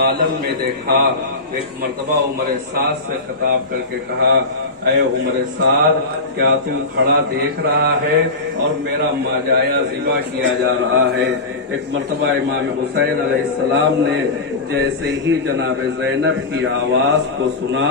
عالم میں دیکھا۔ ایک مرتبہ عمر سعد سے خطاب کر کے کہا، اے عمر سعد، کیا تم کھڑا دیکھ رہا ہے اور میرا ماجایا ذبح کیا جا رہا ہے؟ ایک مرتبہ امام حسین علیہ السلام نے جیسے ہی جناب زینب کی آواز کو سنا،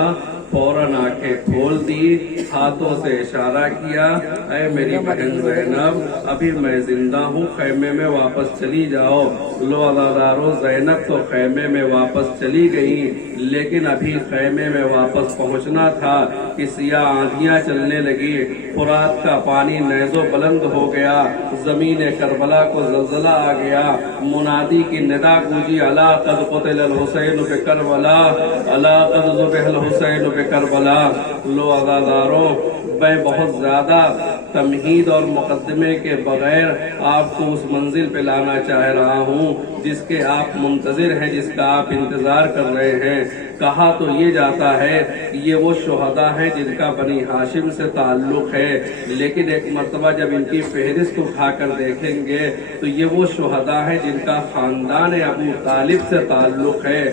فوراً آنکھیں کھول دی، ہاتھوں سے اشارہ کیا، اے میری بہن زینب، ابھی میں زندہ ہوں، خیمے میں واپس چلی جاؤ۔ لو عزادارو، زینب تو خیمے میں واپس چلی گئی، لیکن ابھی خیمے میں واپس پہنچنا تھا کہ سیاہ آندھیاں چلنے لگی، فرات کا پانی نیز و بلند ہو گیا، زمین کربلا کو زلزلہ آ گیا، منادی کی ندا گونجی، الا قد قتل الحسین بکربلا، الا قد ذبح الحسین بکربلا۔ لو عزاداروں، میں بہت زیادہ تمہید اور مقدمے کے بغیر آپ کو اس منزل پہ لانا چاہ رہا ہوں جس کے آپ منتظر ہیں، جس کا آپ انتظار کر رہے ہیں۔ کہا تو یہ جاتا ہے کہ یہ وہ شہداء ہیں جن کا بنی ہاشم سے تعلق ہے، لیکن ایک مرتبہ جب ان کی فہرست اٹھا کر دیکھیں گے تو یہ وہ شہداء ہیں جن کا خاندان ابو طالب سے تعلق ہے۔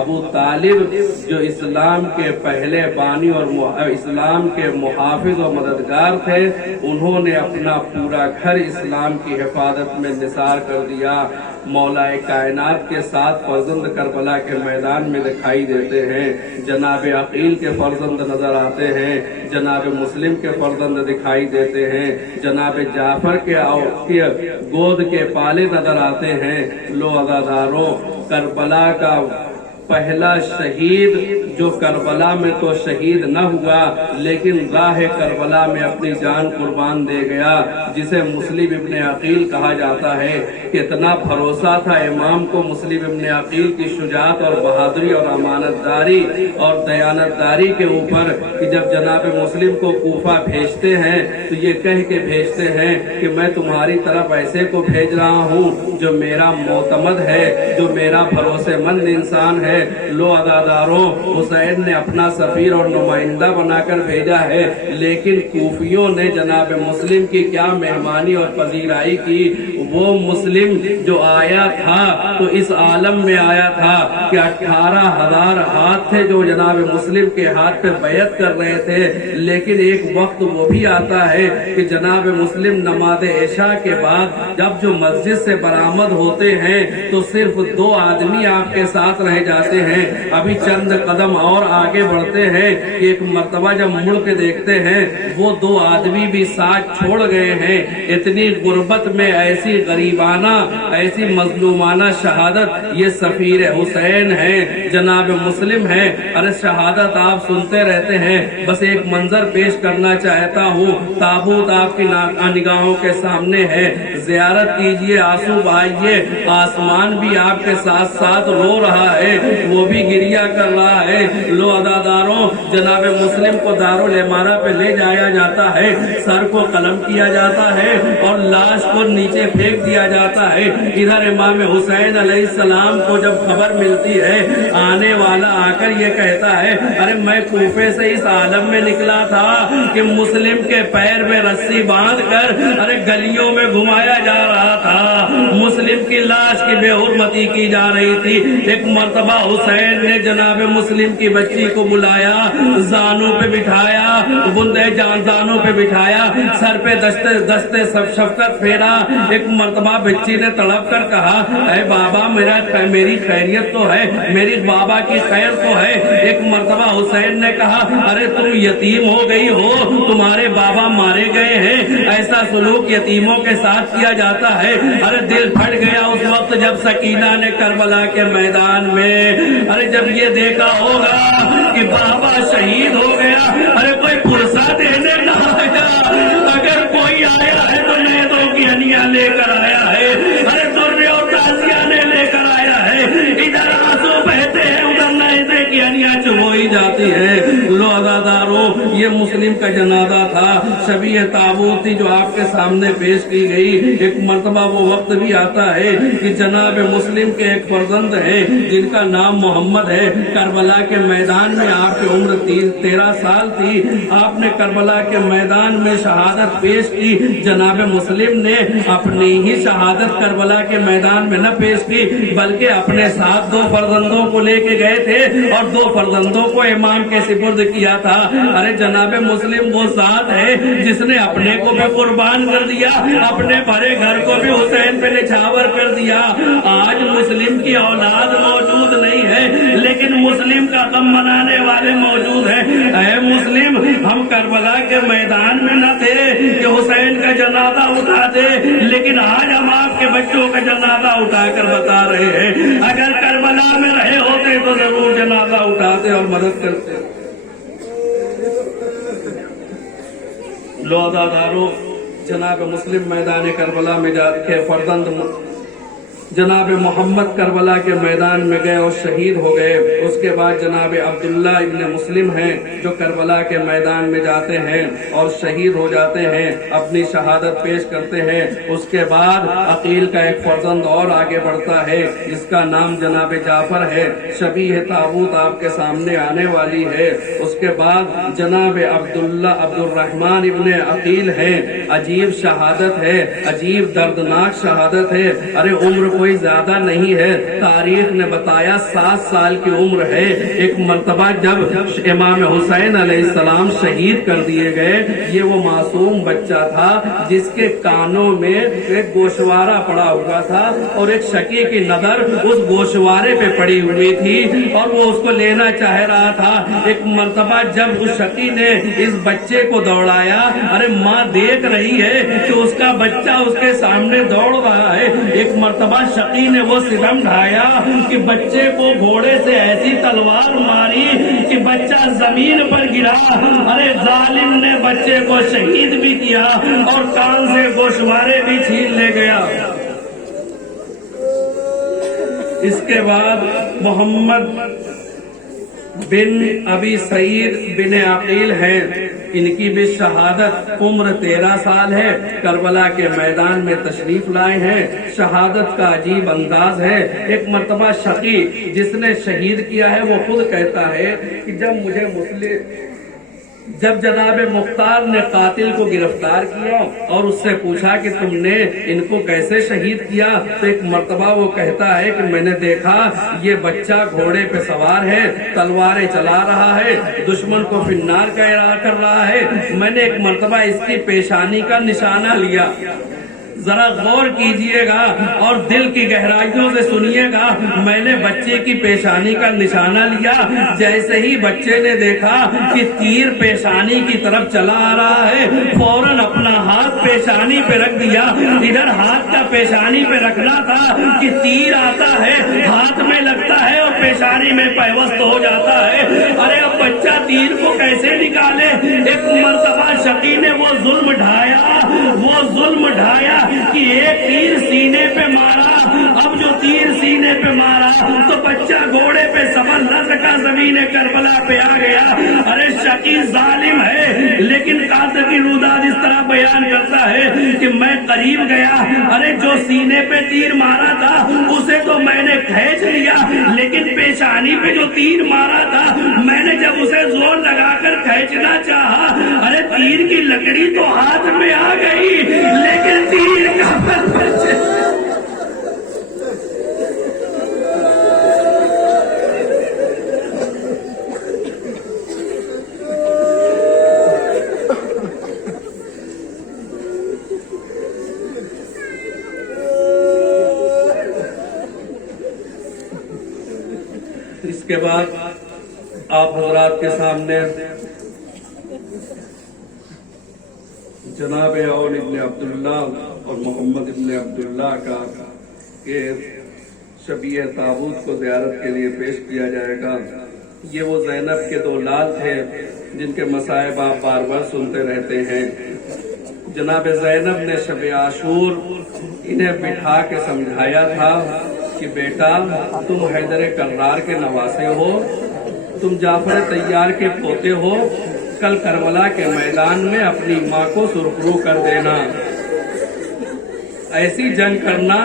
ابو طالب جو اسلام کے پہلے بانی اور اسلام کے محافظ و مددگار تھے، انہوں نے اپنا پورا گھر اسلام کی حفاظت میں نثار کر دیا۔ مولا کائنات کے 7 فرزند کربلا کے میدان میں دکھائی دیتے ہیں، جناب عقیل کے فرزند نظر آتے ہیں، جناب مسلم کے فرزند دکھائی دیتے ہیں، جناب جعفر کے گود کے پالے نظر آتے ہیں۔ لو عزاداروں، کربلا کا پہلا شہید جو کربلا میں تو شہید نہ ہوا لیکن راہ کربلا میں اپنی جان قربان دے گیا، جسے مسلم ابن عقیل کہا جاتا ہے۔ کتنا بھروسہ تھا امام کو مسلم ابن عقیل کی شجاعت اور بہادری اور امانت داری اور دیانت داری کے اوپر کہ جب جناب مسلم کو کوفہ بھیجتے ہیں تو یہ کہہ کے بھیجتے ہیں کہ میں تمہاری طرف ایسے کو بھیج رہا ہوں جو میرا معتمد ہے، جو میرا بھروسے مند انسان ہے۔ لو عزاداروں، حسین نے اپنا سفیر اور نمائندہ بنا کر بھیجا ہے، لیکن کوفیوں نے جناب مسلم کی کیا مہمانی اور پذیرائی کی۔ وہ مسلم جو آیا تھا تو اس عالم میں آیا تھا کہ 18,000 ہاتھ تھے جو جناب مسلم کے ہاتھ پہ بیعت کر رہے تھے، لیکن ایک وقت وہ بھی آتا ہے کہ جناب مسلم نماز عشاء کے بعد جب جو مسجد سے برآمد ہوتے ہیں تو صرف 2 آدمی آپ کے ساتھ رہ جاتے ہیں۔ ابھی چند قدم اور آگے بڑھتے ہیں، ایک مرتبہ جب مڑ کے دیکھتے ہیں وہ 2 آدمی بھی ساتھ چھوڑ گئے ہیں۔ اتنی غربت میں ایسی غریبانہ، ایسی مظلومانہ شہادت یہ سفیر حسین ہے، جناب مسلم ہے۔ ارے شہادت آپ سنتے رہتے ہیں، بس ایک منظر پیش کرنا چاہتا ہوں۔ تابوت آپ کی نگاہوں کے سامنے ہے، زیارت کیجئے، آنسو بہائیے، آسمان بھی آپ کے ساتھ ساتھ رو رہا ہے، وہ بھی گریہ کر رہا ہے۔ لو عزاداروں، جناب مسلم کو دارالعمارہ پہ لے جایا جاتا ہے، سر کو قلم کیا جاتا ہے اور لاش کو نیچے پھینک دیا جاتا ہے۔ ادھر امام حسین علیہ السلام کو جب خبر ملتی ہے، آنے والا آ کر یہ کہتا ہے، ارے میں کوفے سے اس عالم میں نکلا تھا کہ مسلم کے پیر میں رسی باندھ کر ارے گلیوں میں گھمایا جا رہا تھا، مسلم کی لاش کی بے حرمتی کی جا رہی تھی۔ ایک مرتبہ حسین نے جناب مسلم کی بچی کو بلایا، زانوں پہ بٹھایا، بندے جان زانوں پہ بٹھایا، سر پہ دستے شفقت پھیرا۔ ایک مرتبہ بچی نے تڑپ کر کہا، اے بابا میری خیریت تو ہے، میری بابا کی خیر تو ہے۔ ایک مرتبہ حسین نے کہا، ارے تم یتیم ہو گئی ہو، تمہارے بابا مارے گئے ہیں، ایسا سلوک یتیموں کے ساتھ کیا جاتا ہے۔ ارے دل پھٹ گیا اس وقت جب سکینہ نے کربلا کے میدان میں ارے جب یہ دیکھا ہوگا کہ بابا شہید ہو گیا، ارے کوئی پرسہ دینے نہ آیا، اگر کوئی آیا ہے تو نیزوں کی انیاں لے کر آیا ہے، ارے درے اور تازیانے لے کر آیا ہے۔ ادھر آنسو بہتے ہیں، ادھر نیزے کی انیاں چبوئی جاتی ہے۔ لو عزاداروں، یہ مسلم کا جنازہ تھا، شبیہ تابوت تھی جو آپ کے سامنے پیش کی گئی۔ ایک مرتبہ وہ وقت بھی آتا ہے کہ جناب مسلم کے ایک فرزند ہیں جن کا نام محمد ہے، کربلا کے میدان میں آپ کی عمر 13 سال تھی، آپ نے کربلا کے میدان میں شہادت پیش کی۔ جناب مسلم نے اپنی ہی شہادت کربلا کے میدان میں نہ پیش کی بلکہ اپنے ساتھ 2 فرزندوں کو لے کے گئے تھے اور 2 فرزندوں کو امام کے سپرد کیا تھا۔ ارے جناب مسلم وہ ذات ہے جس نے اپنے کو بھی قربان کر دیا، اپنے بھرے گھر کو بھی حسین پہ نچھاور کر دیا۔ آج مسلم کی اولاد موجود نہیں ہے لیکن مسلم کا غم منانے والے موجود ہیں۔ اے مسلم، ہم کربلا کے میدان میں نہ تھے کہ حسین کا جنازہ اٹھا دے، لیکن آج ہم آپ کے بچوں کا جنازہ اٹھا کر بتا رہے ہیں اگر کربلا میں رہے ہوتے تو ضرور جنازہ اٹھاتے اور مدد کرتے۔ لو عزادارو، جناب مسلم میدان کربلا میں جا کے فرزند جناب محمد کربلا کے میدان میں گئے اور شہید ہو گئے۔ اس کے بعد جناب عبداللہ ابن مسلم ہیں جو کربلا کے میدان میں جاتے ہیں اور شہید ہو جاتے ہیں، اپنی شہادت پیش کرتے ہیں۔ اس کے بعد عقیل کا ایک فرزند اور آگے بڑھتا ہے جس کا نام جناب جعفر ہے، شبیہ تابوت آپ کے سامنے آنے والی ہے۔ اس کے بعد جناب عبد الرحمن ابن عقیل ہے، عجیب شہادت ہے، عجیب دردناک شہادت ہے۔ ارے عمر کوئی زیادہ نہیں ہے، تاریخ نے بتایا 7 سال کی عمر ہے۔ ایک مرتبہ جب امام حسین علیہ السلام شہید کر دیے گئے، یہ وہ معصوم بچہ تھا جس کے کانوں میں ایک گوشوارہ پڑا ہوا تھا اور ایک شکی کی نظر اس گوشوارے پہ پڑی ہوئی تھی اور وہ اس کو لینا چاہ رہا تھا۔ ایک مرتبہ جب اس شکی نے اس بچے کو دوڑایا، ارے ماں دیکھ رہی ہے کہ اس کا بچہ اس کے سامنے دوڑ رہا ہے، ایک مرتبہ شقی نے وہ ستم ڈھایا کہ بچے کو گھوڑے سے ایسی تلوار ماری کہ بچہ زمین پر گرا۔ ارے ظالم نے بچے کو شہید بھی کیا اور کان سے گوشوارے بھی چھین لے گیا۔ اس کے بعد محمد بن ابی سعید بن عقیل ہیں، ان کی بھی شہادت، عمر 13 سال ہے، کربلا کے میدان میں تشریف لائے ہیں۔ شہادت کا عجیب انداز ہے۔ ایک مرتبہ شقی جس نے شہید کیا ہے وہ خود کہتا ہے کہ جب جناب مختار نے قاتل کو گرفتار کیا اور اس سے پوچھا کہ تم نے ان کو کیسے شہید کیا، تو ایک مرتبہ وہ کہتا ہے کہ میں نے دیکھا یہ بچہ گھوڑے پہ سوار ہے، تلواریں چلا رہا ہے، دشمن کو فنار کا ارادہ کر رہا ہے، میں نے ایک مرتبہ اس کی پیشانی کا نشانہ لیا۔ ذرا غور کیجئے گا اور دل کی گہرائیوں سے سنیے گا، میں نے بچے کی پیشانی کا نشانہ لیا، جیسے ہی بچے نے دیکھا کہ تیر پیشانی کی طرف چلا آ رہا ہے، فوراً اپنا ہاتھ پیشانی پہ رکھ دیا۔ ادھر ہاتھ کا پیشانی پہ رکھنا تھا کہ تیر آتا ہے، ہاتھ میں لگتا ہے اور پیشانی میں پیوست ہو جاتا ہے۔ ارے اب بچہ تیر کو کیسے نکالے؟ ایک مرتبہ شقی نے وہ ظلم ڈھایا کہ ایک تیر سینے پہ مارا، اب جو تیر سینے پہ مارا تو بچہ گھوڑے پہ سنبھل نہ سکا، زمین کربلا پہ آ گیا۔ ارے شقی ظالم ہے لیکن قاتل کی روداد اس طرح بیان کرتا ہے کہ میں قریب گیا، ارے جو سینے پہ تیر مارا تھا اسے تو میں نے کھینچ لیا، لیکن پیشانی پہ جو تیر مارا تھا میں نے جب اسے زور لگا کر کھینچنا چاہا، ارے تیر کی لکڑی تو ہاتھ میں آ گئی لیکن تیر کا اس کے بعد آپ حضرات کے سامنے جناب اول ابن عبداللہ اور محمد ابن عبداللہ کا کہ شبیہ تابوت کو زیارت کے لیے پیش کیا جائے گا۔ یہ وہ زینب کے 2 لال تھے جن کے مصائب آپ بار بار سنتے رہتے ہیں۔ جناب زینب نے شب عاشور انہیں بٹھا کے سمجھایا تھا کہ بیٹا تم حیدر کرار کے نواسے ہو، تم جعفر طیار کے پوتے ہو، कल करबला के मैदान में अपनी माँ को सुरखरू कर देना। ऐसी जंग करना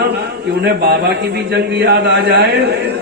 कि उन्हें बाबा की भी जंग याद आ जाए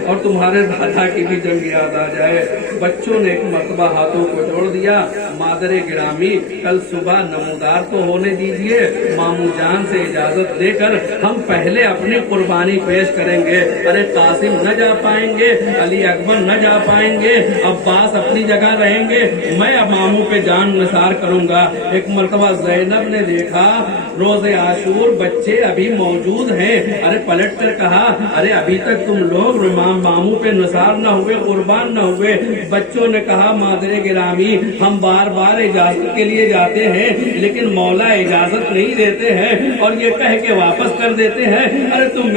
और तुम्हारे दादा की भी जंग याद आ जाए। बच्चों ने एक मर्तबा हाथों को जोड़ दिया। मादरे गिरामी, कल सुबह नमूदार तो होने दीजिए, मामू जान से इजाजत लेकर हम पहले अपनी कुर्बानी पेश करेंगे। अरे कासिम न जा पाएंगे, अली अकबर न जा पाएंगे, अब्बास अपनी जगह रहेंगे, मैं अब मामू पे जान निसार करूंगा। एक मर्तबा जैनब ने देखा रोजे आशूर बच्चे अभी मौजूद हैं। अरे पलट कर कहा, अरे अभी तक तुम लोग मामू पे निसार न हुए, कुर्बान न हुए। बच्चों ने कहा, मादरे गिरामी, हम बार बार इजाजत के लिए जाते हैं लेकिन मौला इजाजत नहीं देते हैं और ये कह के वापस कर देते हैं। अरे तुम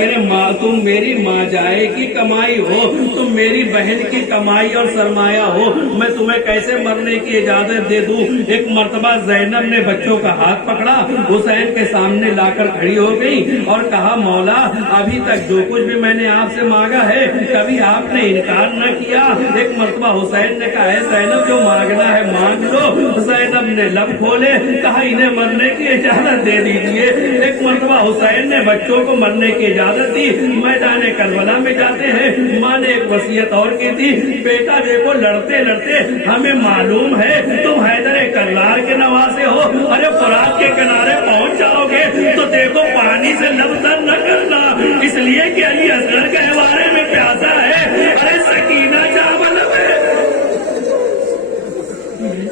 मेरी माँ जाए की कमाई हो, तुम मेरी बहन की कमाई और सरमाया हो, मैं तुम्हें कैसे मरने की इजाजत दे दूं। एक मर्तबा जैनब ने बच्चों का हाथ पकड़ा, हुसैन के सामने लाकर खड़ी हो गई और कहा, मौला अभी तक जो कुछ भी मैंने आपसे मांगा है कभी आपने इनकार न किया। एक मर्तबा हुसैन ने कहा, है जैनब जो मांगना है मांग लो। जैनब ने लब खोले, कहा इन्हें मरने की इजाजत दे दीजिए। एक मर्तबा हुसैन ने बच्चों को मरने की इजाजत दी। मैदान करबला में जाते हैं। माँ ने एक वसीयत और की थी, बेटा देखो लड़ते लड़ते हमें मालूम है तुम हैदर कररार के नवासे हो। अरे फरात के किनारे पहुँच जाओगे तो देखो पानी से लबतर न करना, इसलिए कि अली असगर के बारे में प्यासा है। अरे सकीना चावल है।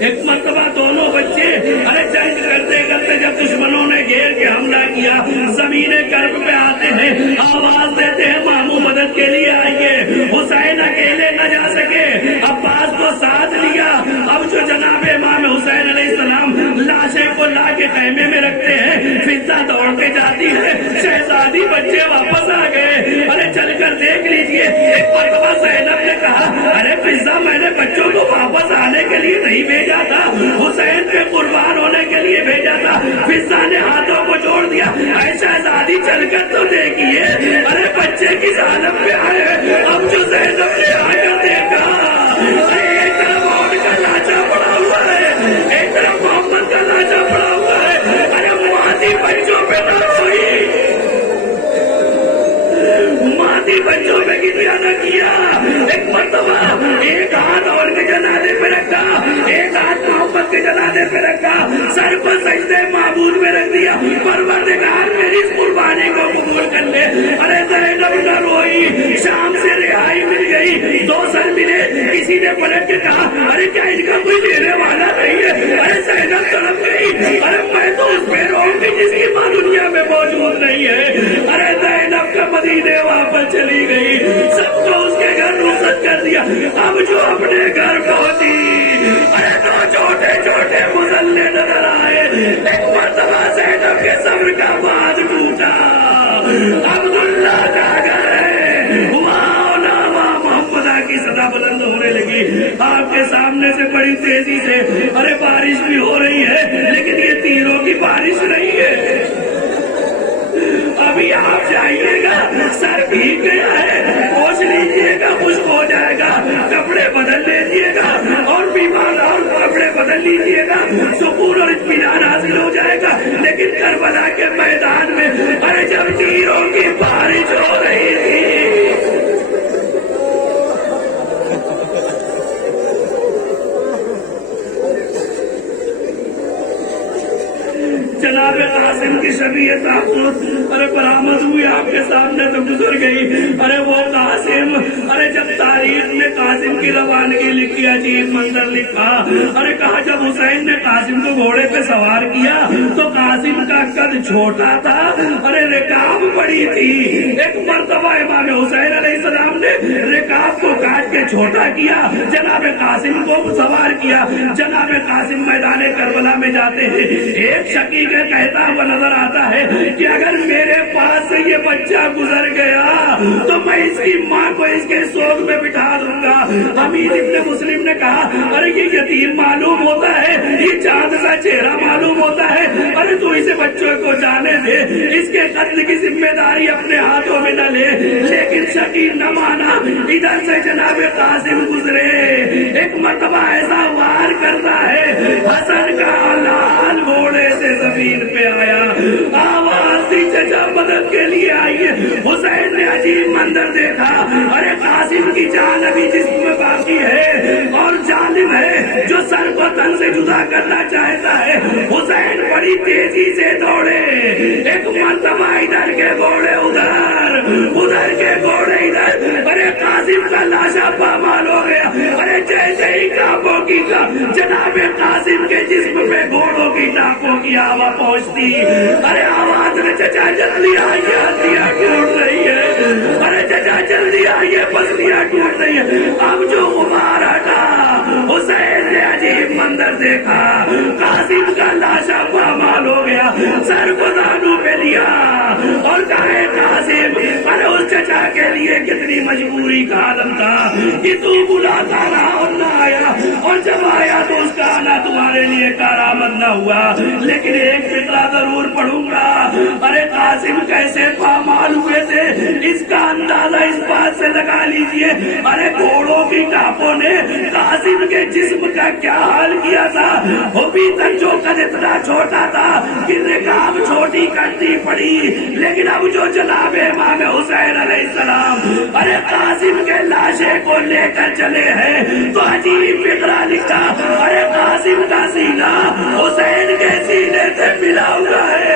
एक मर्तबा दोनों बच्चे अरे जंग करते करते जब दुश्मनों ने घेर के हमला किया, जमीने कर्ब पे आते हैं, आवाज देते हैं मामू मदद के लिए आइए। हुसैन अकेले न जा सके, अब्बास को साथ लिया। अब जो जनाब इमाम हुसैन अलैहिस्सलाम लाशें को ला के खैमे में रखते हैं, फिजा दौड़ के जाती है, शहजादी बच्चे वापस आ गए। अरे चलकर देख लीजिए। एक मर्तबा ज़ैनब ने कहा, अरे फिजा मैंने बच्चों को वापस आने के लिए नहीं भेजा था, हुसैन पे कुर्बान होने के लिए भेजा था। फिजा ने हाथों को जोड़ दिया, ऐ शहजादी चलकर तो देखिए, अरे बच्चे किस हालत में आए। अब जो ज़ैनब ने आकर देखा, एक तरफ और का लाचा पड़ा हुआ है, एक तरफ मोहम्मद का लाचा पड़ा हुआ है। अरे मादी बच्चों पे ना सोई, मादी बच्चों पे कितना न किया। एक मर्तबा एक हाथ और के जनाजे पे रखा, एक हाथ मोहम्मद के जनाजे पे रखा, सर पर सजदे माबूद में रख दिया, परवरदिगार मेरी इस कुर्बानी को कबूल कर ले। अरे ज़ैनब न रोई, शाम से रिहाई मिल गई, 2 सर मिले। किसी ने पलट के कहा, अरे क्या इनका कोई देने वाला नहीं है। अरे ज़ैनब तड़प गई, अरे मैं तो उस पे रोऊंगी जिसकी माँ दुनिया में मौजूद नहीं है। अरे ज़ैनब का मदीने वापस चली गई, सबको उसके घर रुखसत कर दिया। अब जो अपने घर पहुंची, अरे तो छोटे छोटे मुसल्ले नजर आए। एक मर्तबा ज़ैनब के सब्र का बांध टूटा। अब्दुल्ला का घर है, वाह नामा मोहम्मदा की सदा बुलंद होने लगी। आपके सामने से बड़ी तेजी से अरे बारिश भी हो रही है, लेकिन ये तीरों की बारिश नहीं है। अभी आप जाइएगा, सर भीग गया है, पोंछ लीजिएगा, खुश्क हो जाएगा, कपड़े बदल लीजिएगा और बीमार और कपड़े बदल लीजिएगा, सुकून और इत्मीनान हासिल हो जाएगा। लेकिन करबला के मैदान में अरे जब तीरों की बारिश हो रही थी, जनाब कासिम की शबीयत अरे बरामद हुई, आपके सामने तो गुजर गई। अरे वो कासिम, अरे जब तारीख में कासिम की रवानगी लिखी, अजीब मंजर लिखा। अरे कहा जब हुसैन ने कासिम को घोड़े पे सवार किया तो कासिम का कद छोटा था, अरे रिकाब बड़ी थी। एक मर्तबा इमाम हुसैन अलैहिस्सलाम ने रिकाब को काट के छोटा किया, जनाब कासिम को सवार किया। जनाब कासिम मैदान करबला में जाते हैं, एक शकीक कहता हुआ नजर आता है कि अगर मेरे पास से ये बच्चा गुजर गया तो मैं इसकी माँ को इसके सोग में बिठा दूंगा। हमीद इब्ने मुस्लिम ने कहा, अरे ये यतीम मालूम होता है, ये चांद सा चेहरा मालूम होता है, अरे तू इसे बच्चों को जाने दे, इसके कत्ल की जिम्मेदारी अपने हाथों में न ले। लेकिन शकील न माना। इधर से जनाब कासिम गुजरे, एक मरतबा ऐसा वार करता है, हसन का लाल घोड़े से जमीन पे आया, आवाज दी चचा मदद के लिए आइए। हुसैन ने अजीब मंजर देखा, अरे कासिम की जान अभी जिस्म में बाकी है और जालिम है जो सर को तन से जुदा करना चाहता है। हुसैन बड़ी तेजी से दौड़े, एक मरतबा इधर के घोड़े उधर, उधर के घोड़े इधर, अरे कासिम का लाशा पामाल हो गया। अरे जैसे ही टापों की जनाब कासिम के जिस्म पे घोड़ों की टापों की हवा पहुंचती, अरे आवाज ने चचा जल्दी आइए, हड्डियां टूट रही है, अरे चचा जल्दी आइए, पसलियां टूट रही है। अब जो गुबार हटा, हुसैन ने अजीब मंजर देखा, कासिम का लाशा पामाल हो गया, सर को दानू पे लिया और कहे कासिम, अरे उस चचा के लिए कितनी मजबूरी का आलम था कि तू बुलाता रहा और न आया, और जब आया तो उसका आना तुम्हारे लिए करामत न हुआ। लेकिन एक फितरा जरूर पढ़ूंगा, अरे कासिम कैसे पामाल हुए थे इसका अंदाजा इस बात से लगा लीजिए, अरे घोड़ों की टापों ने कासिम के जिस्म का क्या हाल किया था। अभी तक जो कद इतना छोटा था कि रिकाब छोटी करनी पड़ी, लेकिन अब जो जनाब इमाम हुसैन अलैहिस्सलाम अरे कासिम के लाशे को लेकर चले हैं, तो अजीब फितरा लिखा, अरे कासिम का सीना हुसैन के सीने से मिला हुआ है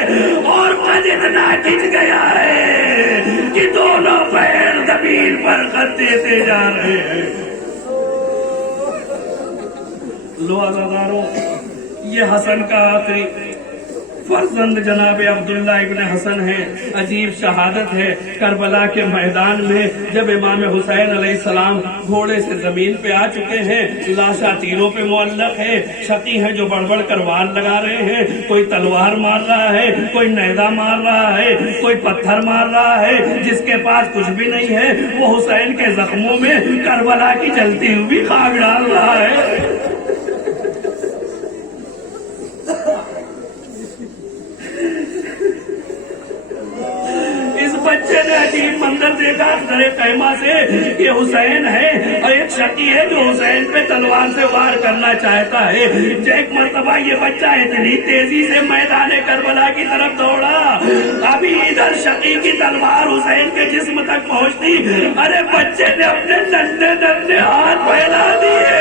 और कद इतना खिंच गया है कि दोनों पैर जमीन पर कद देते जा रहे हैं। लो अज़ादारों, ये हसन का आखिरी फर्जंद जनाब अब्दुल्ला इब्न हसन है। अजीब शहादत है करबला के मैदान में, जब इमाम हुसैन अलैहिस्सलाम घोड़े से जमीन पे आ चुके हैं, लाशा तीरों पे मुअल्लक है, शकी है जो बड़बड़ कर वार लगा रहे हैं, कोई तलवार मार रहा है, कोई नैदा मार रहा है, कोई पत्थर मार रहा है, जिसके पास कुछ भी नहीं है वो हुसैन के जख्मों में करबला की जलती हुई खाक डाल रहा है। बच्चे ने अजीब मंजर देखा दरे कैमा से, ये हुसैन है और एक शकी है जो हुसैन पे तलवार से वार करना चाहता है। एक मरतबा ये बच्चा इतनी तेजी से मैदान करबला की तरफ दौड़ा, अभी इधर शकी की तलवार हुसैन के जिस्म तक पहुंचती, अरे बच्चे ने अपने नन्हे नन्हे हाथ फैला दिए।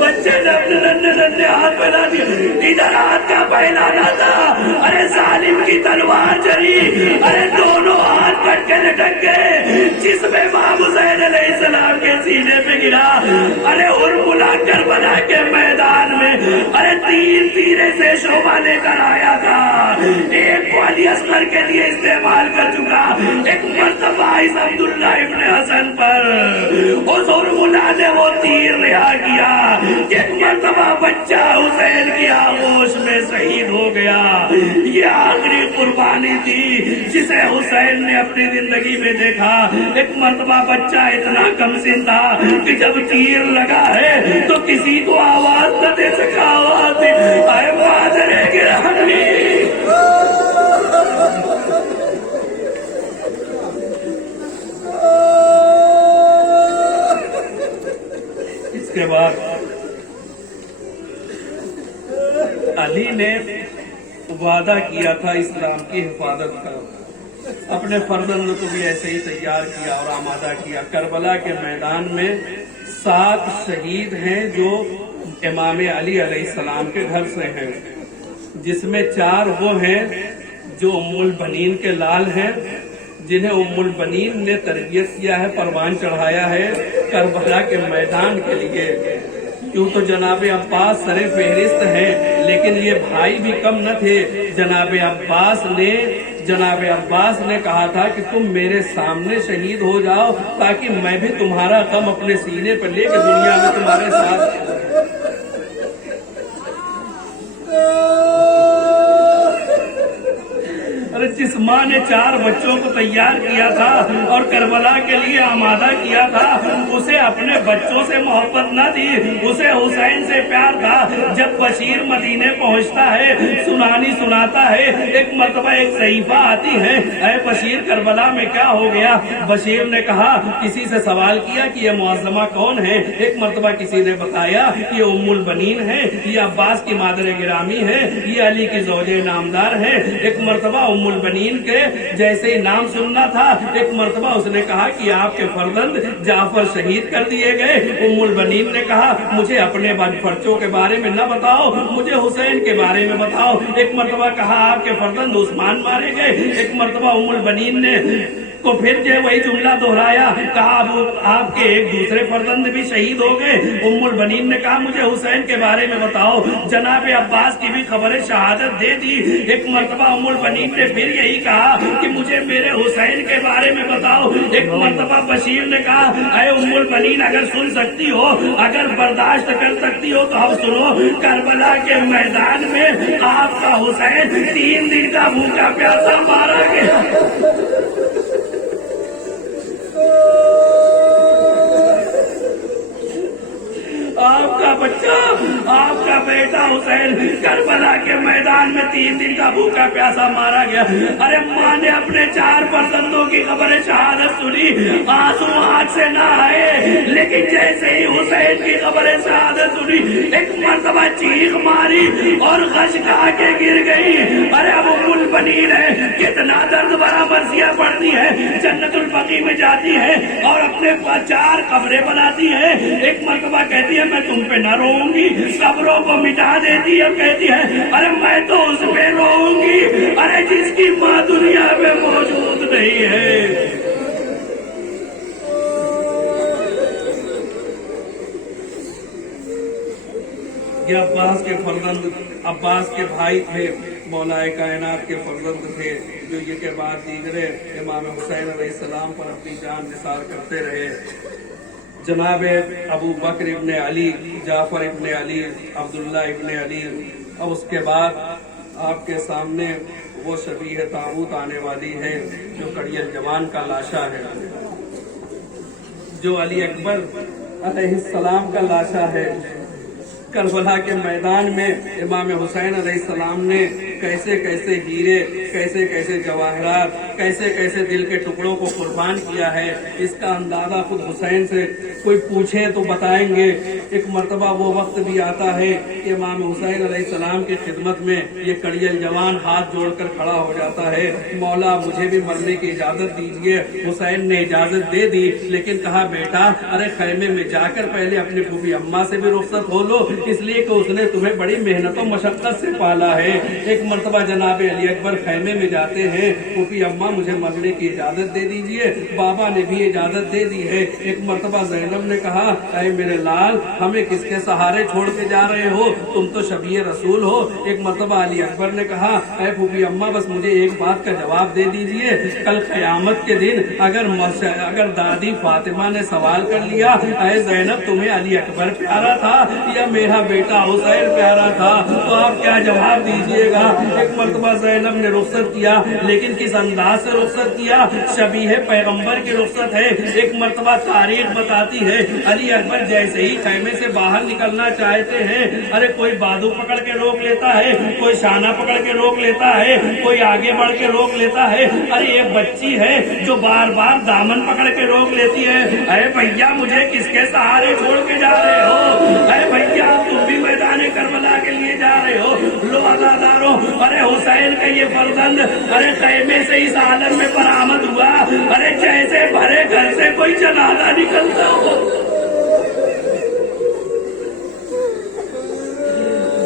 बच्चे ने अपने नन्हे नन्हे हाथ फैला दिए, इधर हाथ का फैलाना था, अरे जालिम की तलवार चली, अरे दोनों हाथ कट के लटक गए, जिसमें इमाम हुसैन अलैहिस्सलाम के सीने पे गिरा। अरे उर्मुला करबला के मैदान में, अरे तीन तीरे से शोभा लेकर आया था, एक को अली असगर के लिए इस्तेमाल कर चुका, एक मर्तबा इस अब्दुल्ला इब्न हसन पर उस उर्मुला ने वो तीर रिहा किया, एक मरतबा बच्चा हुसैन की आगोश में शहीद हो गया। ये आखिरी कुर्बानी थी जिसे हुसैन ने अपनी जिंदगी में देखा। एक मरतबा बच्चा इतना कमसिन था कि जब तीर लगा है तो किसी को आवाज न दे सका, आवाज दी, आए मादरे गिरानी। इसके बाद अली ने वादा किया था इस्लाम की हिफाजत का, अपने फर्जंद को भी ऐसे ही तैयार किया और आमादा किया। करबला के मैदान में 7 शहीद हैं जो इमाम अली अलैहिस्सलाम के घर से हैं, जिसमें 4 वो हैं जो उम्मुल बनीन के लाल हैं, जिन्हें उम्मुल बनीन ने तरबियत किया है, परवान चढ़ाया है करबला के मैदान के लिए। यूं तो जनाब अब्बास सरे फहरिस्त हैं, लेकिन ये भाई भी कम न थे। जनाब अब्बास ने कहा था कि तुम मेरे सामने शहीद हो जाओ ताकि मैं भी तुम्हारा गम अपने सीने पर लेकर दुनिया में तुम्हारे साथ। अरे जिस माँ ने 4 बच्चों को तैयार किया था और करबला के लिए आमादा किया था, उसे अपने बच्चों से मोहब्बत न थी, उसे हुसैन से प्यार था। जब बशीर मदीने पहुंचता है, सुनानी सुनाता है, एक मरतबा एक सहीफा आती है, ऐ बशीर करबला में क्या हो गया? बशीर ने कहा, किसी से सवाल किया कि ये मुअज़्ज़मा कौन है? एक मरतबा किसी ने बताया ये उम्मुल बनीन है, ये अब्बास की मादर गिरामी है, ये अली की ज़ौजे नामदार है। एक मरतबा उम्मुल बनीन के जैसे ही नाम सुनना था, एक मरतबा उसने कहा कि आपके फर्जंद जाफर शहीद कर दिए गए। उम्मुल बनीन ने कहा, मुझे अपने बच्चों के बारे में न बताओ, मुझे हुसैन के बारे में बताओ। एक मरतबा कहा, आपके फर्जंद उस्मान मारे गए। एक मरतबा उम्मुल बनीन ने तो फिर जो वही जुमला दोहराया, कहा अब आपके एक दूसरे फर्जंद भी शहीद हो गए। उम्मुल बनीन ने कहा, मुझे हुसैन के बारे में बताओ। जनाब अब्बास की भी खबर शहादत दे दी। एक मरतबा उम्मुल बनीन ने फिर यही कहा कि मुझे मेरे हुसैन के बारे में बताओ। एक मरतबा बशीर ने कहा, अरे उम्मुल बनीन अगर सुन सकती हो, अगर बर्दाश्त कर सकती हो तो अब सुनो, करबला के मैदान में आपका हुसैन 3 दिन का भूखा प्यासा मारा गया। आपका बच्चा, आपका बेटा हुसैन करबला के मैदान में 3 दिन का भूखा प्यासा मारा गया। अरे माँ ने अपने 4 फर्जंदों की खबर शहादत सुनी, आंसू आँख से ना आए, लेकिन जैसे ही हुसैन की खबर शहादत सुनी, एक मरतबा चीख मारी और गश खा के गिर गई। अरे अब उम्मुल बनीन है, कितना दर्द भरा मर्सिया पढ़ती है, जन्नतुल बकी में जाती है और अपने 4 कब्रें बनाती है। एक मरतबा कहती है, मैं तुम पे न रोऊंगी, कब्रों को मिटा देती है। कहती है, अरे मैं तो उस पे रोऊंगी, अरे जिसकी माँ दुनिया में मौजूद नहीं है। ये अब्बास के फर्जंद, अब्बास के भाई थे, मौलाए कायनात के फर्जंद थे, जो ये के बाद दीगरे इमाम हुसैन अलैहिस्सलाम पर अपनी जान निसार करते रहे। जनाब अबू बकर इब्ने अली, जाफर इब्ने अली, अब्दुल्ला इब्ने अली। अब उसके बाद आपके सामने वो शबीह ताबूत आने वाली है, जो कड़ियल जवान का लाशा है, जो अली अकबर अलैहिस्सलाम का लाशा है। करबला के मैदान में इमाम हुसैन अलैहिस्सलाम ने कैसे कैसे हीरे, कैसे कैसे जवाहरात, कैसे कैसे दिल के टुकड़ों को कुर्बान किया है, इसका अंदाजा खुद हुसैन से कोई पूछे तो बताएंगे। एक मर्तबा वो वक्त भी आता है कि इमाम हुसैन अलैहिस्सलाम की खिदमत में ये कड़ियल जवान हाथ जोड़कर खड़ा हो जाता है, मौला मुझे भी मरने की इजाजत दीजिए। हुसैन ने इजाजत दे दी, लेकिन कहा, बेटा अरे खैमे में जाकर पहले अपनी फूफी अम्मा से भी रुखसत हो लो, इसलिए कि उसने तुम्हें बड़ी मेहनत और मशक्कत से पाला है। एक मर्तबा जनाब अली अकबर खैमे में जाते हैं, फूफी अम्मा मुझे मरने की इजाजत दे दीजिए। बाबा ने भी इजाजत दे दी है। एक मर्तबा ज़ैनब ने कहा, अरे मेरे लाल, हमें किसके सहारे छोड़ के जा रहे हो, तुम तो शबीह रसूल हो। एक मर्तबा अली अकबर ने कहा, अरे फूफी अम्मा बस मुझे एक बात का जवाब दे दीजिए, कल क़यामत के दिन अगर दादी फातिमा ने सवाल कर लिया, अरे ज़ैनब तुम्हें अली अकबर प्यारा था या मेरा बेटा हुसैन प्यारा था, तो आप क्या जवाब दीजिएगा। एक मर्तबा ज़ैनब ने रुखसत किया, लेकिन किस अंदाज से रुखसत किया, शबीह पैगंबर की रुखसत है। एक मर्तबा तारीख बताती है, अली अकबर जैसे ही खैमे से बाहर निकलना चाहते हैं, अरे कोई बाजू पकड़ के रोक लेता है, कोई शाना पकड़ के रोक लेता है, कोई आगे बढ़ के रोक लेता है। अरे एक बच्ची है जो बार बार दामन पकड़ के रोक लेती है, अरे भैया मुझे किसके सहारे छोड़ के जा रहे हो, अरे भैया तुम भी मैदान करबला के लिए जा रहे हो, लो अज़ादारों। अरे हुसैन का ये फर्जंद अरे खैमे से इस आलम में बरामद हुआ, अरे जैसे भरे घर से कोई जनाजा निकलता हो,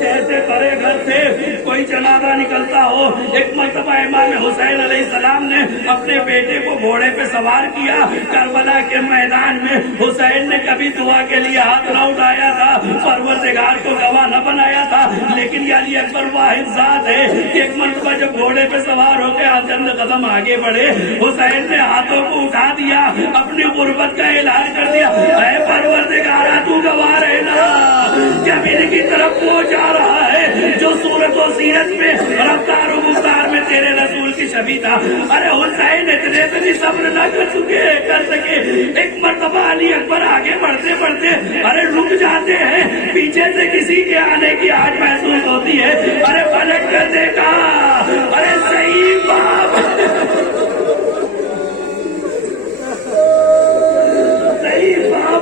जैसे भरे घर से कोई जनाजा निकलता हो। एक मर्तबा इमाम हुसैन अलैहिस्सलाम ने अपने बेटे को घोड़े पे सवार किया, करबला के मैदान में। हुसैन ने कभी दुआ के लिए हाथ न उठाया था, परवरदिगार को गवाह न बनाया था, लेकिन ये अली अकबर वाहिद जात है कि एक मर्तबा जब घोड़े पे सवार होकर चंद कदम आगे बढ़े, हुसैन ने हाथों को उठा दिया, अपनी गुर्बत का ऐलान कर दिया, अरे परवरदिगारा तू गवाह रहना, जब इनकी तरफ वो जा रहा है है जो सूरत और सीरत में रफ्तार और गुफ्तार में तेरे रसूल की छवि था। अरे हुसैन इतने पे भी सब्र न कर सके। एक मर्तबा अली अकबर आगे बढ़ते बढ़ते अरे रुक जाते हैं, पीछे से किसी के आने की आज महसूस होती है। अरे पलट कर देखा, अरे सही बाप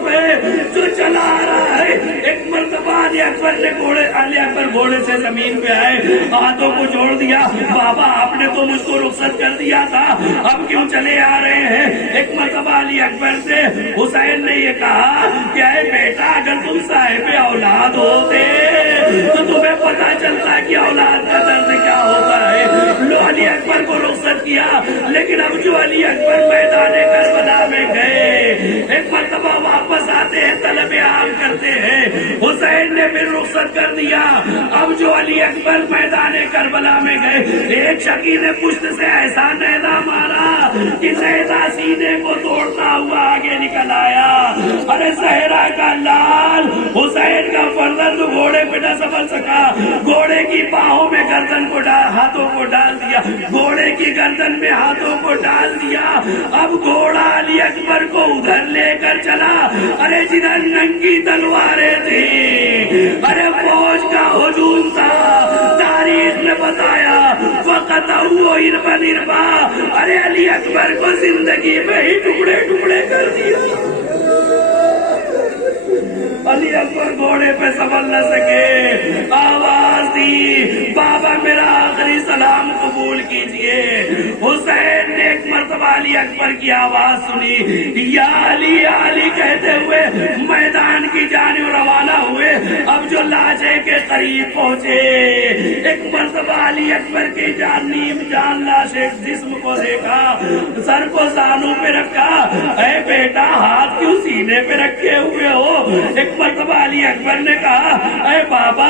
है जो चला रहा है। एक मर्तबा अली अकबर घोड़े से जमीन पे आए, हाथों को जोड़ दिया। बाबा आपने तो मुझको रुखसत कर दिया था, अब क्यों चले आ रहे हैं? एक मर्तबा अली अकबर से हुसैन ने ये कहा क्या है बेटा, अगर तुम साहिब औलाद होते तो तुम्हें पता चलता कि औलाद का दर्द क्या होता है। लो अली अकबर को रुखसत किया, लेकिन अब जो अली अकबर मैदान करबला में गए, एक मर्तबा वापस आते हैं, तलब आम करते हैं। हुसैन ने फिर रुखसत कर दिया। अब जो अली अकबर मैदान करबला में गए, एक शकी ने पुष्ट से ऐसा नैदा मारा कि नैदा सीने को तोड़ता हुआ आगे निकल आया। अरे सहरा का लाल हुसैन का फर्जंद घोड़े पे न संभल सका, घोड़े की बाहों में गर्दन को हाथों को डाल दिया, घोड़े की गर्दन में हाथों को डाल दिया। अब घोड़ा अली अकबर को उधर लेकर चला, अरे जिधर नंगी तलवारें थी, अरे फौज का हुजूम था। तारीख ने बताया वक़्त वो इरबा, अरे अली अकबर को जिंदगी में ही टुकड़े टुकड़े कर दिया। अली अकबर घोड़े पे संभल न सके, आवाज दी बाबा मेरा आखिरी सलाम कबूल कीजिए। हुसैन ने एक मर्तबा अली अकबर की आवाज सुनी, या अली कहते हुए मैदान की जानिब रवाना हुए। अब जो लाशे के करीब पहुंचे, एक मर्तबा अली अकबर की जान लाशे जिस्म को देखा, सर को सानू पे रखा। ऐ बेटा हाथ क्यों सीने पे रखे हुए हो? एक मर्तबा अली अकबर ने कहा, अरे बाबा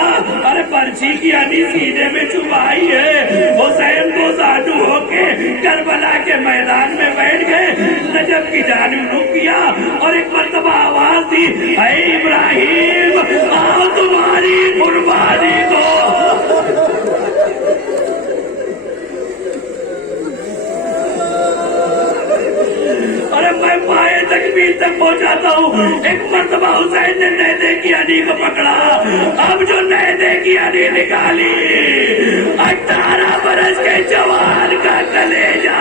अरे पर्ची की अली सीने में छुपाई है। हुसैन को साधु होके करबला के मैदान में बैठ गए, नजफ की जानिब रुक किया और एक मर्तबा आवाज दी, अरे इब्राहिम आओ तुम्हारी कुर्बानी को। अरे मैं पाए तकबीर तक पहुंचाता हूँ। एक मर्तबा हुसैन ने नैदे की अली को पकड़ा। अब जो नैदे की अली निकाली, 18 बरस के जवान का कलेजा।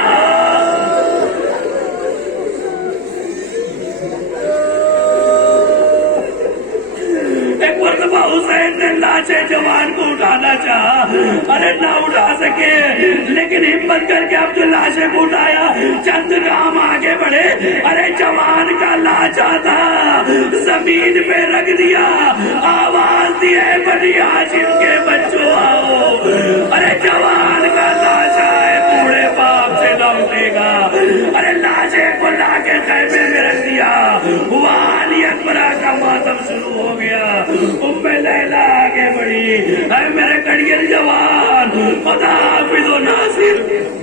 एक मर्तबा हुसैन ने लाशे जवान को उठाना चाहा, अरे ना उठा सके, लेकिन हिम्मत करके अब जो लाशे को उठाया, चंद गाम आगे बढ़े, अरे जवान का लाशा था जमीन पे रख दिया। आवाज दी है बनी हाशिम के बच्चों आओ, अरे जवान का लाशा है बूढ़े बाप से न उठेगा। अरे लाशे को लाके खैमे में रख दिया। वहाँ अली अकबर का मातम शुरू हो गया। उम्मे लैला आगे बढ़ी, है मेरे कड़ियल जवान, खुदा हाफिज़ व नासिर।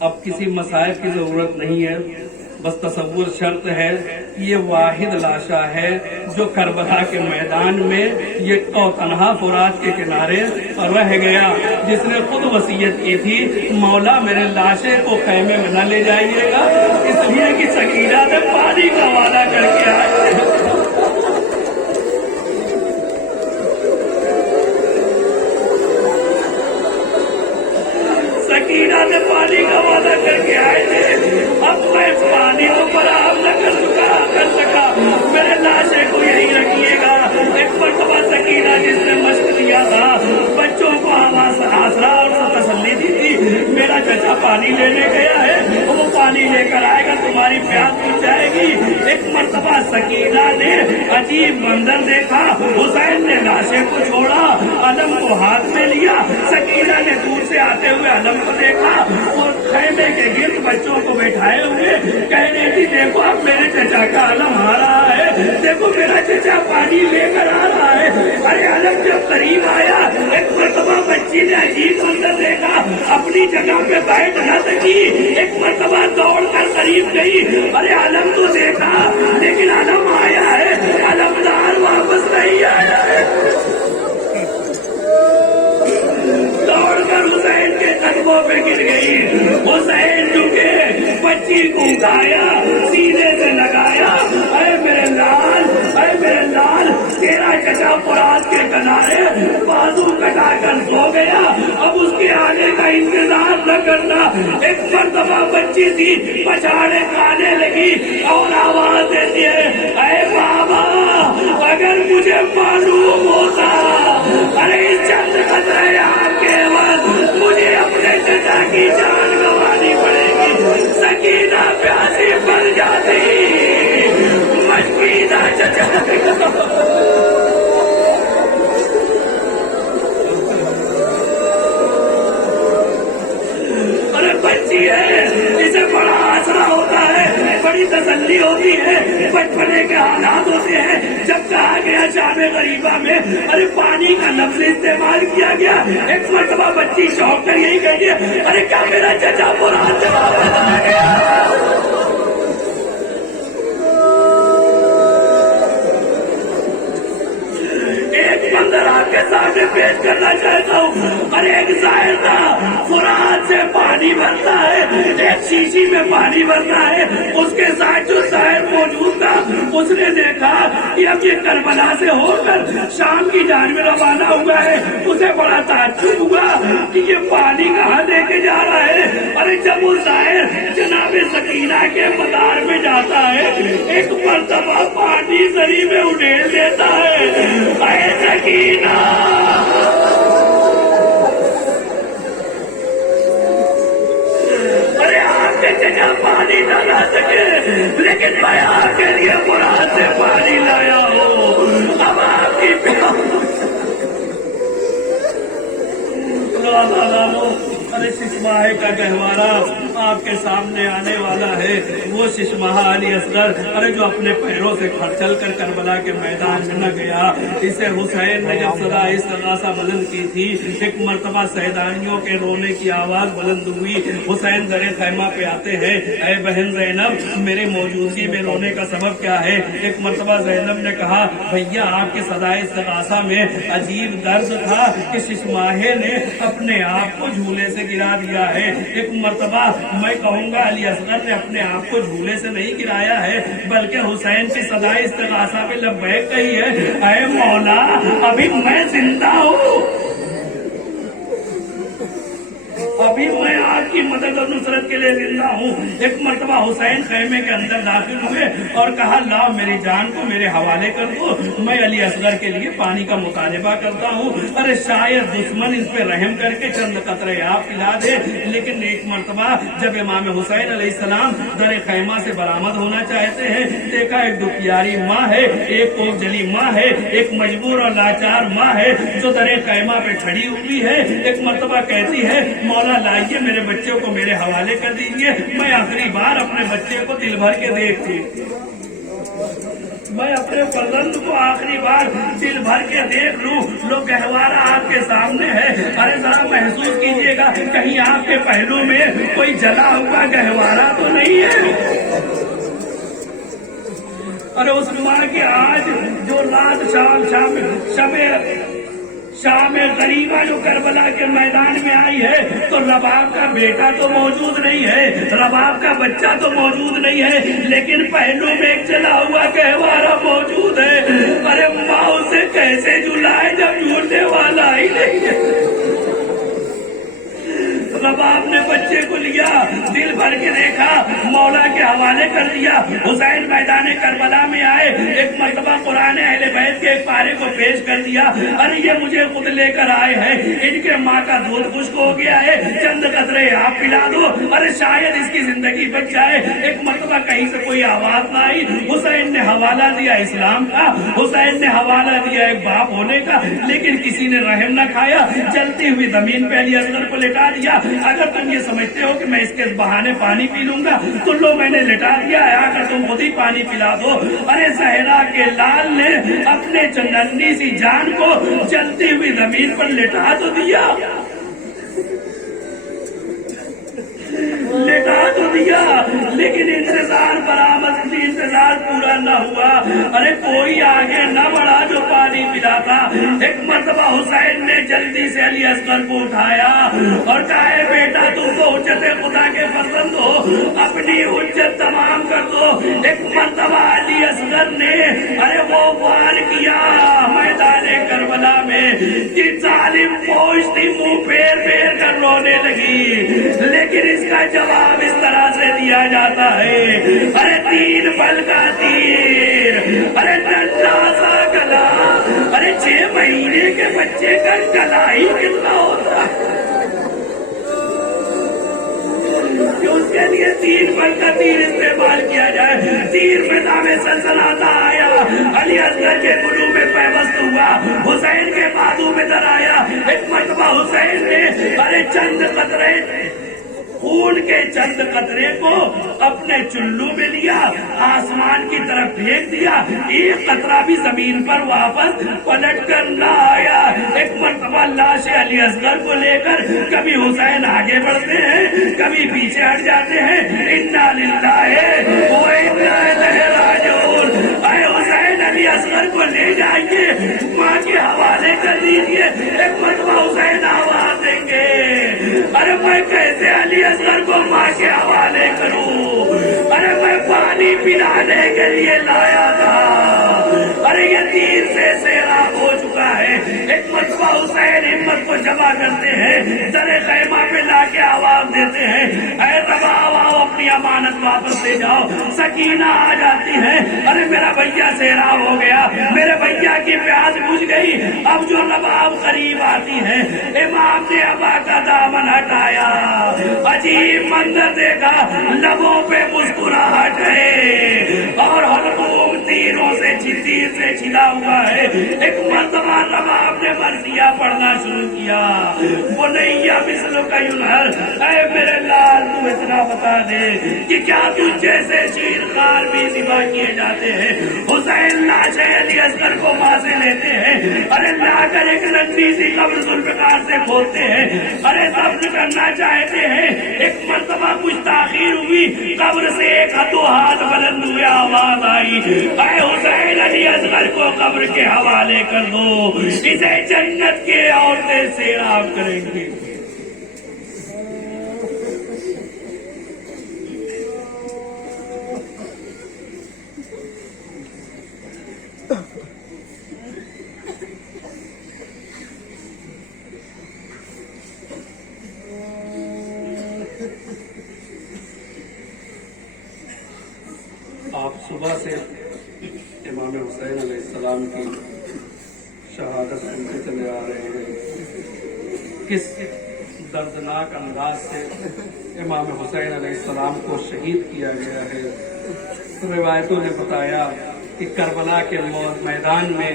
अब किसी मसाइब की जरूरत नहीं है, बस तसव्वुर शर्त है कि ये वाहिद लाशा है जो करबला के मैदान में ये तन्हा फुरात के किनारे रह गया, जिसने खुद वसीयत की थी मौला मेरे लाशे को खैमे में न ले जाइएगा, इसलिए कि सकीना ने पानी का वादा करके आए। सकीना ने पानी का वादा करके आए थे। अब मैं पानी को बराबर न कर सका, मेरे लाशे को यही रखिएगा। एक मरतबा सकीना जिसने मशक दिया था, बच्चों को आसरा और तसल्ली दी थी, मेरा चचा पानी लेने गया है, वो पानी लेकर आएगा, तुम्हारी प्यास बुझ जाएगी। एक मरतबा सकीना ने अजीब मंजर देखा, हुसैन ने लाशे को छोड़ा, अलम को हाथ में लिया, सकीना ने दूर से आते हुए अलम को देखा और खैमे के गिर्द बच्चों को बैठाए हुए कह रही थी, देखो अब मेरे चचा का आलम आ रहा है, देखो मेरा चचा पानी लेकर आ रहा है। अरे आलम जब करीब आया, एक मरतबा बच्ची ने अजीब मंजर देखा, अपनी जगह पे बैठ न सकी, एक मरतबा दौड़ कर करीब गई। अरे आलम तो देखा, लेकिन आलम आया है, आलमदार वापस नहीं आया है। दौड़कर हुसैन के कदमों पे गिर गई। हुसैन झुके, बच्ची को उठाया, सीने से लगाया। अरे मेरे लाल, अरे मेरे लाल, तेरा चचा फुरात के किनारे बाजू कटाकर सो गया, अब उसके आने का इंतजार न करना। एक मरतबा बच्ची थी, पछाड़े खाने लगी और आवाज देती है, अरे बाबा अगर मुझे मालूम होता, अरे इस चंद खतरे आपके वक्त मुझे अपने चचा की जान गंवानी पड़ेगी। सकीना प्यासी मर जाती, मशकीना चचा। अरे बच्ची है, इसे बड़ा आसरा होता है, बड़ी तसल्ली होती है, बचपने के हालात होते हैं। जब कहा गया शामे गरीबा में अरे पानी का लफ्ज इस्तेमाल किया गया, एक मरतबा बच्ची शौक कर यही कहती है, अरे क्या मेरा चचा फुरात से वापस आ गया। मंदिर आपके सामने पेश करना चाहता हूँ। अरे एक शायर था, फुरात से पानी भरता है, एक शीशी में पानी भरता है, उसके साथ जो शायर मौजूद था उसने देखा कि अब ये करबला से होकर शाम की जानब रवाना हुआ है। उसे बड़ा ताज्जुब हुआ कि ये पानी कहाँ लेके जा रहा है। अरे जब वो शायर जनाबे सकीना के मदार में जाता है, एक मरतबा पानी जरी में उड़ेल देता है। अरे सकीना, अरे आपके चचा पानी न ला सके, लेकिन मैं आपके लिए फुरात से पानी लाया हूँ। अब आपकी अरे शिशमाहे का गहवारा आपके सामने आने वाला है। वो शिशमाहा अली असगर, अरे जो अपने पैरों से खर्चल कर करबला के मैदान में न गया। इसे हुसैन ने जब सदा इस्तगासा बुलंद की थी, एक मरतबा सैदानियों के रोने की आवाज बुलंद हुई। हुसैन दरे खैमा पे आते हैं, ऐ बहन ज़ैनब, मेरे मौजूदगी में रोने का सबब क्या है। एक मरतबा ज़ैनब ने कहा, भैया आपके सदा इस्तगासा में अजीब दर्द था कि शिशमाहे ने अपने आप को झूले से गिरा दिया है। एक मरतबा मैं कहूँगा अली असगर ने अपने आप को झूले से नहीं गिराया है, बल्कि हुसैन की सदा इस्तगासा पे लब्बैक कही है, ऐ मौला अभी मैं जिंदा हूँ, अभी मैं आपकी मदद और नुसरत के लिए जिंदा हूँ। एक मरतबा हुसैन खैमे के अंदर दाखिल हुए और कहा, लाओ मेरी जान को मेरे हवाले कर दो, मैं अली असगर के लिए पानी का मुतालबा करता हूँ। अरे शायद दुश्मन इस पे रहम करके चंद कतरे आप पिला दे। लेकिन एक मरतबा जब इमाम हुसैन अलैहिस्सलाम दर खैमा से बरामद होना चाहते हैं, देखा एक दुखियारी माँ है, एक कोकजली माँ है, एक मजबूर और लाचार माँ है जो दर खैमा पे खड़ी हुई है। एक मरतबा कहती है, मौला लाइए मेरे बच्चे को मेरे हवाले कर दीजिए, मैं आखिरी बार अपने बच्चे को दिल भर के देखती, मैं अपने फर्जंद को आखिरी बार दिल भर के देख लूं। लो गहवारा आपके सामने है, अरे जरा महसूस कीजिएगा कहीं आपके पहलू में कोई जला हुआ गहवारा तो नहीं है। अरे उस माँ की आज जो रात शाम गरीबा जो करबला के मैदान में आई है, तो रबाब का बेटा तो मौजूद नहीं है, रबाब का बच्चा तो मौजूद नहीं है, लेकिन पहलू में एक जला हुआ गहवारा मौजूद है। अरे माँ उसे कैसे झुलाए जब झूलने वाला ही नहीं है। रबाब ने बच्चे को लिया, दिल भर करके देखा, मौला के हवाले कर दिया। हुसैन मैदान करबला में आए, एक मरतबा कुरान अहले बैत के एक पारे को पेश कर दिया। अरे ये मुझे खुद लेकर आए हैं, इनके माँ का दूध खुश्क हो गया है, चंद कतरे आप पिला दो, अरे शायद इसकी जिंदगी बच जाए। एक मरतबा कहीं से कोई आवाज ना आई, हुसैन ने हवाला दिया इस्लाम का, हुसैन ने हवाला दिया एक बाप होने का, लेकिन किसी ने रहम न खाया, जलती हुई जमीन पे अली असगर को लिटा दिया। अगर तुम ये समझते हो कि मैं इसके बहाने पानी पी लूंगा तो लो मैंने लिटा दिया है, आकर तुम खुद ही पानी पिला दो। अरे जहरा के लाल ने अपने नन्ही सी जान को जलती हुई जमीन पर लिटा तो दिया, लिटा तो दिया, लेकिन इंतजार बरामद इंतजार पूरा न हुआ। अरे कोई आगे न बढ़ा जो पानी पिलाता। एक मरतबा हुसैन ने जल्दी से अली असगर को उठाया और कहा बेटा तुम तो हुज्जत खुदा के फर्जंद हो, अपनी हुज्जत तमाम कर दो। एक मरतबा अली असगर ने अरे वो वार किया मैदान करबला में कि जालिम फौज थी मुंह फेर फेर कर रोने लगी, लेकिन इसका जवाब इस तरह से दिया जाता है, अरे 3 पल का तीर, अरे नन्हा सा गला, अरे 6 महीने के बच्चे का गला ही कितना होता है कि उसके लिए 3 पल का तीर इस्तेमाल किया जाए। तीर फिजा में सनसनाता आया, अली असगर के गुलू में पैवस्त हुआ, हुसैन के बाजू में दर आया। एक मरतबा हुसैन ने अरे चंद कतरे खून के चंद कतरे को अपने चुल्लू में लिया, आसमान की तरफ फेंक दिया, एक कतरा भी जमीन पर वापस पलट कर न आया। एक मरतबा लाश अली असगर को लेकर कभी हुसैन आगे बढ़ते हैं, कभी पीछे हट जाते हैं। इन्ना लिल्लाहि व इन्ना इलैहि राजिऊन। अरे हुसैन अली असगर को ले जाइए, माँ के हवाले कर दीजिए। एक मरतबा हुसैन आवाज देंगे, अरे मैं कैसे अली असगर को माँ के हवाले करूं, अरे मैं पानी पिलाने के लिए लाया था, अरे ये तीर से सैराब हो चुका है। एक मरतबा हुसैन हिम्मत को जमा करते हैं, दरे खैमा पे लाके आवाज देते हैं, ऐ रबाब आओ अपनी अमानत वापस ले जाओ। सकीना आ जाती है, अरे मेरा भैया सैराब हो गया, मेरे भैया की प्यास बुझ गई। अब जो रबाब करीब आती है, इमाम ने अबा का दामन हटाया, अजीब मंजर देखा, लबों पे मुस्कुराहट है और हलकूम तीरों से तीर से छिला हुआ है। एक मरतबा रबाब ने मर्सिया पढ़ना शुरू किया, वो नैया मिसलों का यूनहर, ऐ मेरे लाल तू इतना बता दे कि क्या तुझ जैसे शीर खार भी सिवा किए जाते हैं। हुसैन लाश अली असगर को माँ से लेते हैं, अरे लाकर एक नन्ही सी कब्र जुल्फकार से खोदते हैं, अरे दफन करना चाहते हैं। एक मरतबा कुछ ताखीर हुई, कब्र से एक हाथों हाथ बुलंद हुए, आवाज आई, ऐ हुसैन अली असगर को कब्र के हवाले कर दो, इसे जन्नत के औरतें सैराब करेंगी। आप सुबह से इमाम हुसैन अलैहिस्सलाम की शहादत सुनते चले आ रहे हैं। किस दर्दनाक अंदाज से इमाम हुसैन अलैहिस्सलाम को शहीद किया गया है। रिवायतों ने बताया कि करबला के मैदान में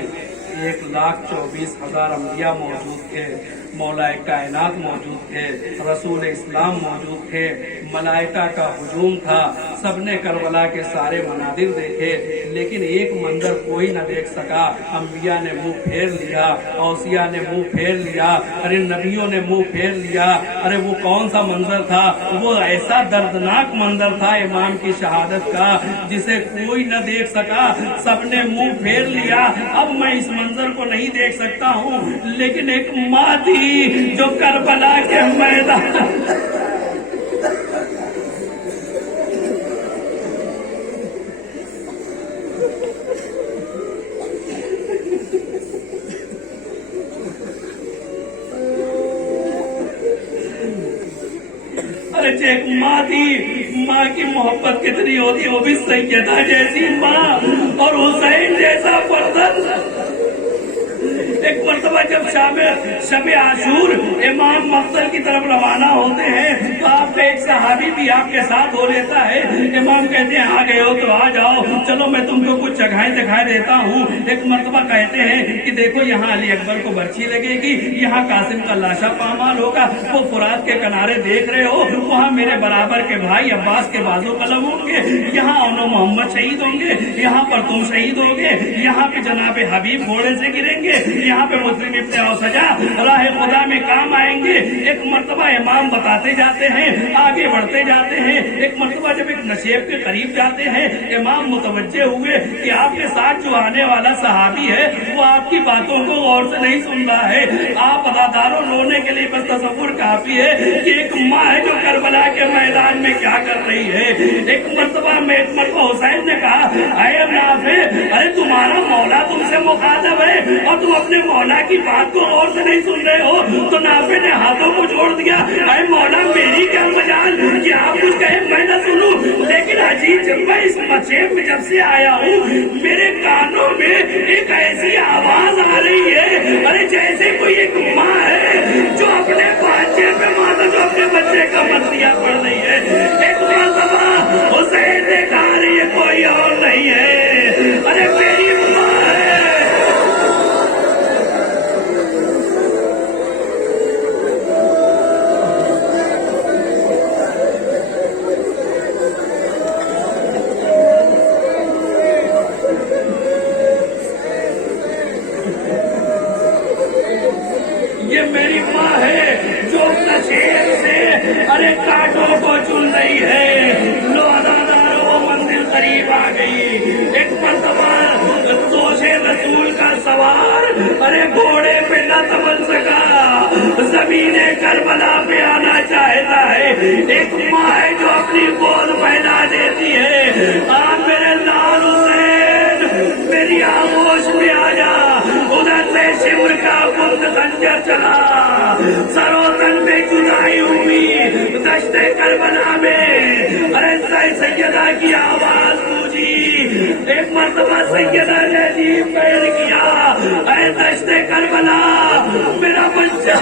1,24,000 अंबिया मौजूद थे, मौलाए कायनात मौजूद थे, रसूल इस्लाम मौजूद थे, मलाइका का हुजूम था। सबने करबला के सारे मनादिर देखे, लेकिन एक मंजर कोई न देख सका। अंबिया ने मुंह फेर लिया, औसिया ने मुंह फेर लिया, अरे नबियों ने मुंह फेर लिया। अरे वो कौन सा मंजर था? वो ऐसा दर्दनाक मंजर था इमाम की शहादत का, जिसे कोई न देख सका। सबने मुंह फेर लिया। अब मैं इस मंजर को नहीं देख सकता हूँ, लेकिन एक माँ थी जो करबला के मैदान अरे بچے ایک ماں تھی، ماں کی محبت کتنی ہوتی، وہ بھی سیدہ جیسی ماں اور حسین جیسا فرزند۔ ایک مرتبہ جب شب عاشور امام مقتل کی طرف روانہ ہوتے ہیں تو آپ کا ایک صحابی بھی آپ کے ساتھ ہو لیتا ہے۔ امام کہتے ہیں آ گئے ہو تو آ جاؤ، چلو میں تم کو کچھ جگہیں دکھائی دیتا ہوں۔ ایک مرتبہ کہتے ہیں کہ دیکھو یہاں علی اکبر کو برچھی لگے گی، یہاں قاسم کا لاشا پامال ہوگا، وہ فرات کے کنارے دیکھ رہے ہو، وہاں میرے برابر کے بھائی عباس کے بازو قلم ہوں گے، یہاں انو محمد شہید ہوں گے، یہاں پر تم شہید ہوگے، یہاں پہ جناب حبیب گھوڑے سے گریں گے، یہاں پہ مسلم ابن اوسجا راہ خدا میں کام آئیں گے۔ ایک مرتبہ امام بتاتے جاتے ہیں، آگے بڑھتے جاتے ہیں۔ ایک مرتبہ جب ایک نشیب کے قریب جاتے ہیں، امام متوجہ ہوئے کہ آپ کے ساتھ جو آنے والا صحابی ہے وہ آپ کی باتوں کو غور سے نہیں سن رہا ہے۔ آپ اداداروں رونے کے لیے بس تصور کافی ہے کہ ایک ماں ہے جو کربلا کے میدان میں کیا کر رہی ہے۔ ایک مرتبہ حسین نے کہا اے نافع، ارے تمہارا مولا تم سے مخاطب ہے اور تم اپنے مولا کی بات کو غور سے نہیں سن رہے ہو۔ تو نافع نے ہاتھوں کو جوڑ دیا، اے مولا میری کیا مجال کہ آپ کچھ کہیں میں نہ سنوں، لیکن عجیب جب میں اس مچھب میں جب سے آیا ہوں میرے کانوں میں ایک ایسی آواز آ رہی ہے، ارے جیسے کوئی ایک ماں ہے جو اپنے بچے پہ ماتا جو اپنے بچے کا مرثیہ پڑھ رہی ہے۔ ایک مرتبہ حسین نے کہا یہ کوئی اور نہیں ہے، ارے میری ماں ہے۔ یہ میری ماں ہے جو اپنا شیر سے ارے کانٹوں کو چن رہی ہے۔ لو اداداروں وہ منزل قریب آ گئی۔ ایک مرتبہ دوشے رسول کا سوار ارے گھوڑے پہ نہ سنبھل سکا، زمین کربلا پہ آنا چاہتا ہے۔ ایک ماں ہے جو اپنی گود پھیلا دیتی ہے، آپ میرے لال حسین میری آغوش میں آ جا۔ ادھر سے شمر کا بت خنجر چلا، سروتن میں جدائی ہوئی دشت کربلا میں، ارے سیدہ کی آواز گونجی۔ ایک مرتبہ سیدہ نے عجیب پیر کیا، اے دشت کربلا میرا بچہ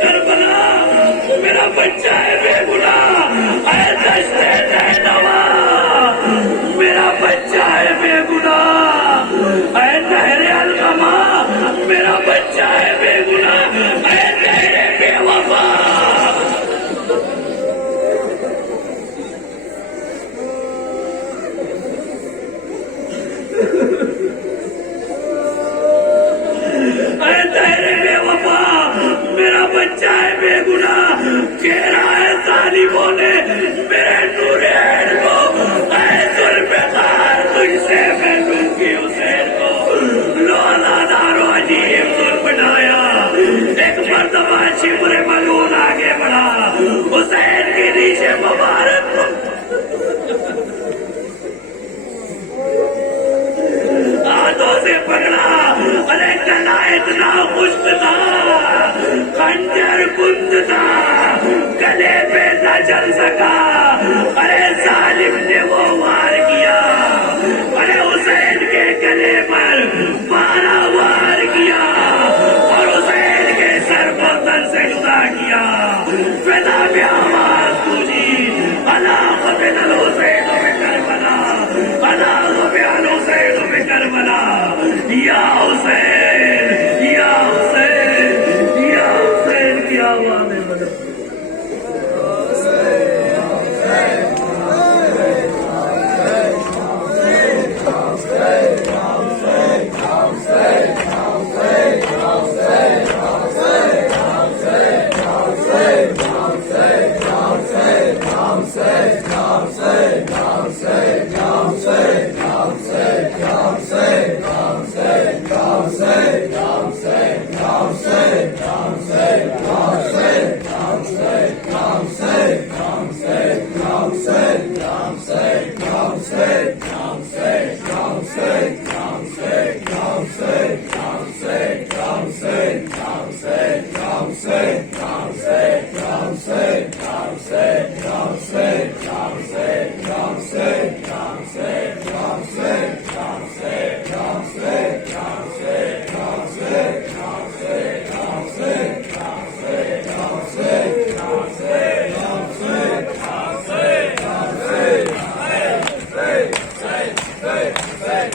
کربلا میرا بچہ ہے بے گناہ، اے دشت نینوا میرا بچہ ہے بے گناہ، اے نہر القما میرا بچہ ہے بے گناہ، اے نہر بے وفا۔ حسین